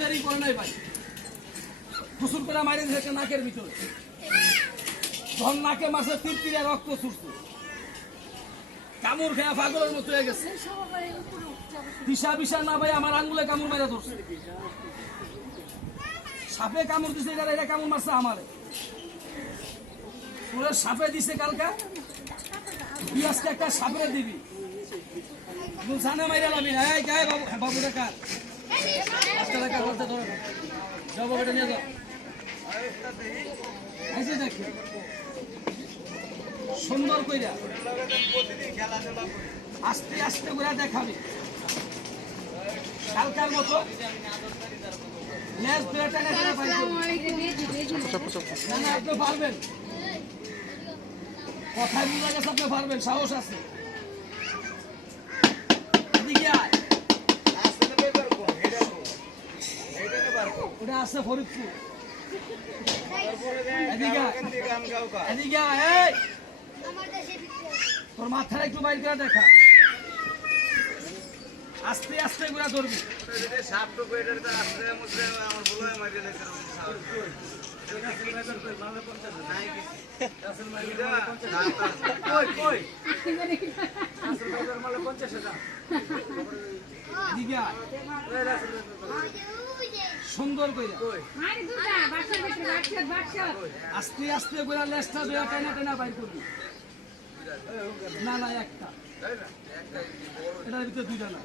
দেরি করে নাই ভাই, গোসল করে মাইরে দিয়েছে নাকের ভিতরে, ধর নাকে মাসে তিরতিরে রক্ত ছুটছে, কামড় খেয়া পাগলের মতো হয়ে গেছে, দিশা বিশা না ভাই আমার আঙ্গুলে কামড় মেরে ধরছে, সাপে কামড় দিছে, এটা কামড় মারছে আমারে, তোরা সাপে দিছে কালকা, তুই আজকে একটা সাপে দিবি, জানে মাইরা লাবি না, এই গায়ে বাবু, বাবুটা কার আজকে টাকা করতে ধরো, যাবো এটা নিয়ে যাও, দেখি সুন্দর কইরা আস্তে আস্তে করে দেখাবি, কালকার মতো লেজ ধরে টাকা টাকা পাই না, আপনি পারবেন, কথায় বোঝা গেছে আপনি পারবেন, সাহস আছে, ওটা আছে ফরিদপুর, তোর মাথাটা একটু বাইর করে দেখা, আস্তে আস্তে করে ধরবি, সুন্দর করে আস্তে আস্তে করে লেজটা দেওয়া টানা টানা বাইর করবি, না না একটা, এটার ভিতরে দুইটা না।